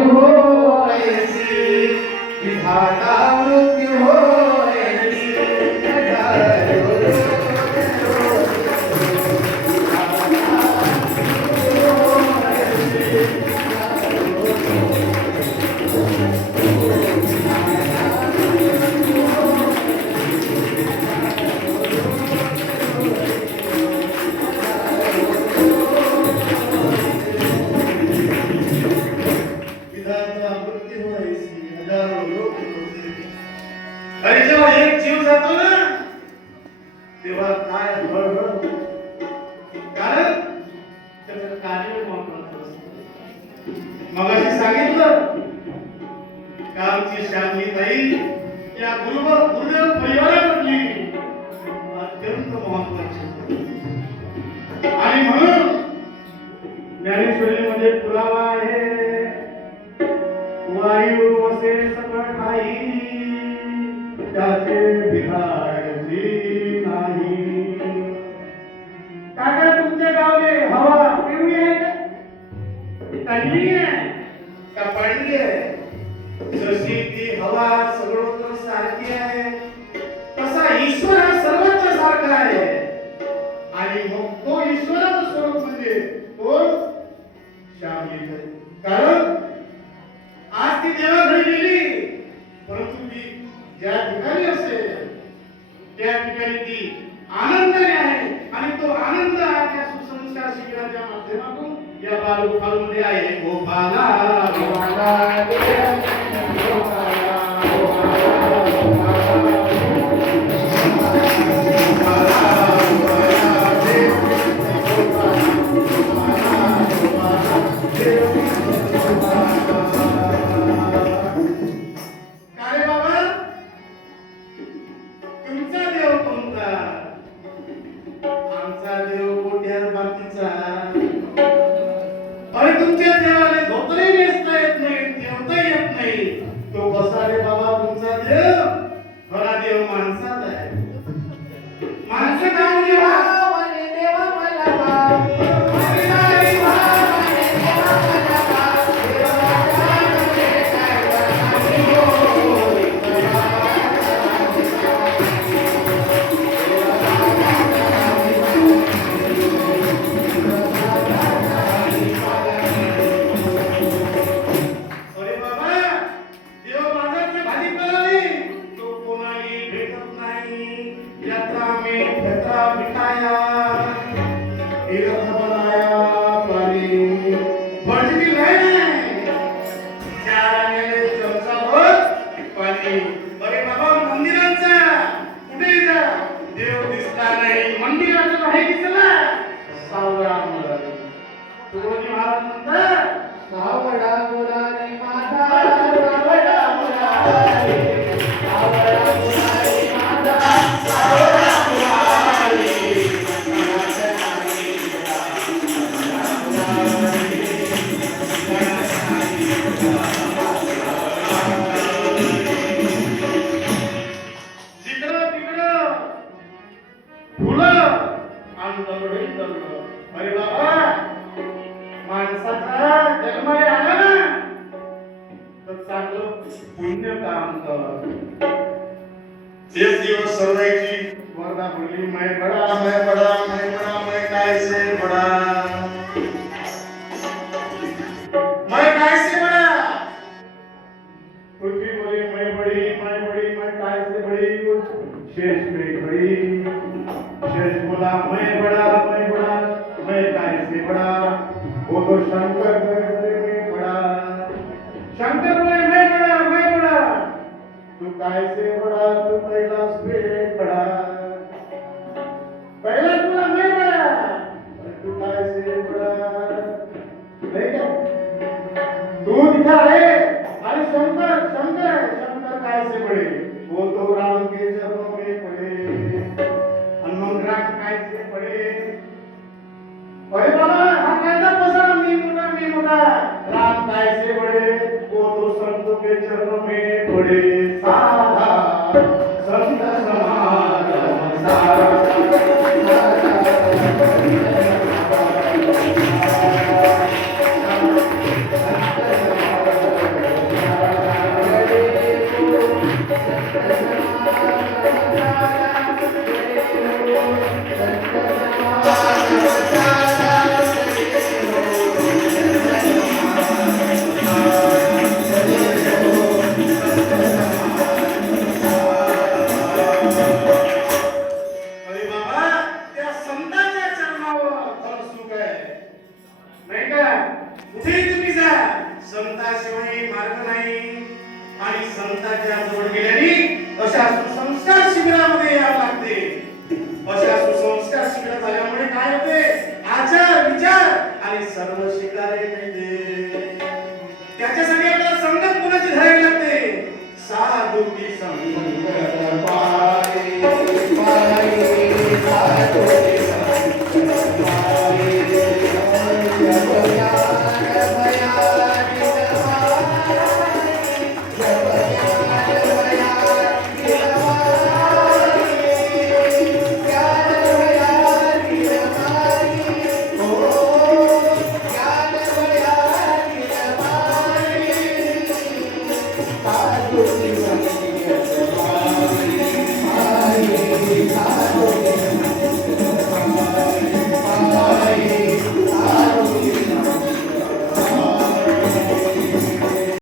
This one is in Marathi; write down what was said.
मृत्यू होयसी विधाता मृत्यू होयसी अरे जेव्हा एक जीव जातो ना तेव्हा काय हळहळ कारण त्याचं कार्य महत्वाचं असतं. मगाशी सांगितलं का आमची श्यामली ताई या गुरुदेव परिवारामधली अत्यंत महत्वाची आणि म्हणून ज्ञानेश्वरीमध्ये पुरावा आहे वायू वसे सकळ ठाई त्याचे बिघाडची नाही. काका तुमच्या गावले हवा पिवळी आहे का काळी आहे का पांढरी आहे? जशी ती हवा सगळोत्र सारखी आहे तसा ईश्वर हा सर्वत्र सारखा आहे आणि मग तो ईश्वराचं स्वरूप म्हणजे तो श्यामली कारण आज ती देवाघरी गेली परंतु ती ज्या ठिकाणी असेल त्या ठिकाणी ती आनंदाने आहे आणि तो आनंद त्या सुसंस्कार शिबिराच्या माध्यमातून या बालगोपालमध्ये आहे. गोपाला गोपाला एक दिवस सर्वांची वरदा बोलली मैं बड़ा मैं बड़ा मैं बड़ा मैं कैसे बड़ा मैं कैसे बड़ा पृथ्वी बोली मैं बड़ी मैं कैसे बड़ी शेष पे खड़ी शेष बोला मैं बड़ा मैं कैसे बड़ा वो तो शंकर में बड़ा शंकर बोले मैं बड़ा तू कैसे बड़ा तू कैलाश पे खड़ा पहला तुला मैं बड़ा तू कैसे बड़ा नहीं क्या तू दिखा है अरे शंकर कैसे बड़े वो तो राम के चरणों में पड़े हनुमान राम कैसे पड़े अरे बाबा हम कैसा पसंद मी मोटा राम कैसे बड़े वो तो संतों के चरणों में पड़े साधा संत समागम सारा अशा सुसंस्कार शिबिरामध्ये यावं लागते. अशा सुसंस्कार शिबिर झाल्यामुळे काय होते, आचार विचार आणि सर्व शिकायला मिळते. त्याच्या